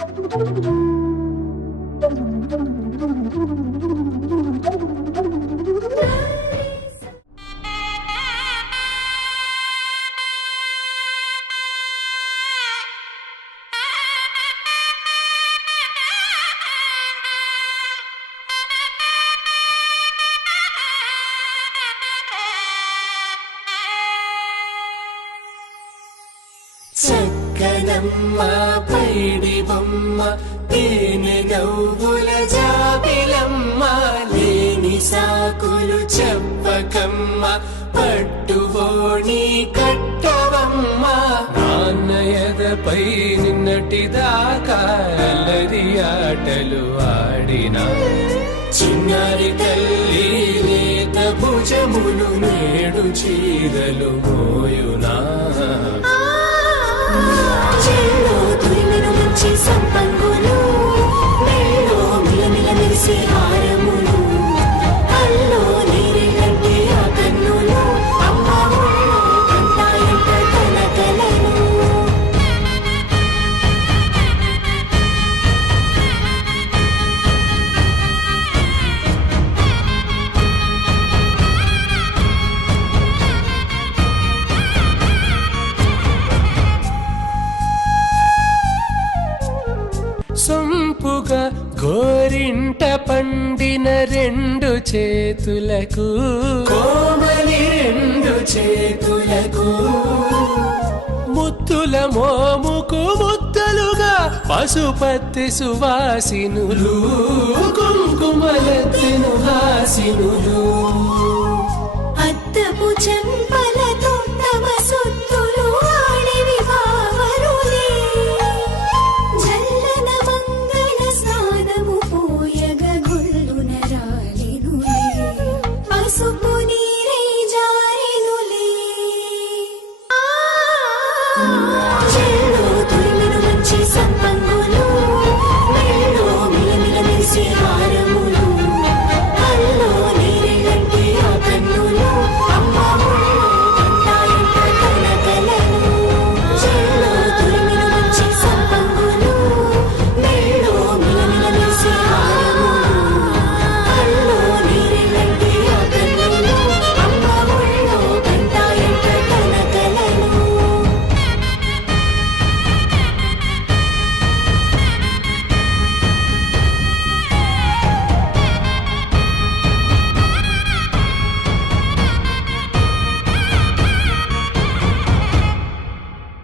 చక్కనమ్మ పైడి బొమ్మ తేనె నవ్వుల జాబిలమ్మ లేని సాకులు చెప్పకమ్మ పట్టువోణి కట్టవమ్మ నాన్నయదపై నిన్నటిదాకా అల్లరి ఆటలు ఆడినా చిన్నారి తల్లి లేత భుజములు నేడు చీరలు మోయునా సంపంగులు మేలో మిలమిల మెరిసే హారములు అల్లో నీరెళ్ళంటే ఆ కన్నులు అమ్మ ఊళ్ళో అంతాయంట కలకలను సొంపుగా గోరింట పండిన రెండు చేతులకు కోమలి రెండు చేతులకు ముత్తుల మోముకు ముద్దలుగా పశుపతి సువాసినులు కుంకుమలెత్తిను హాసినులు అద్దపు చెంప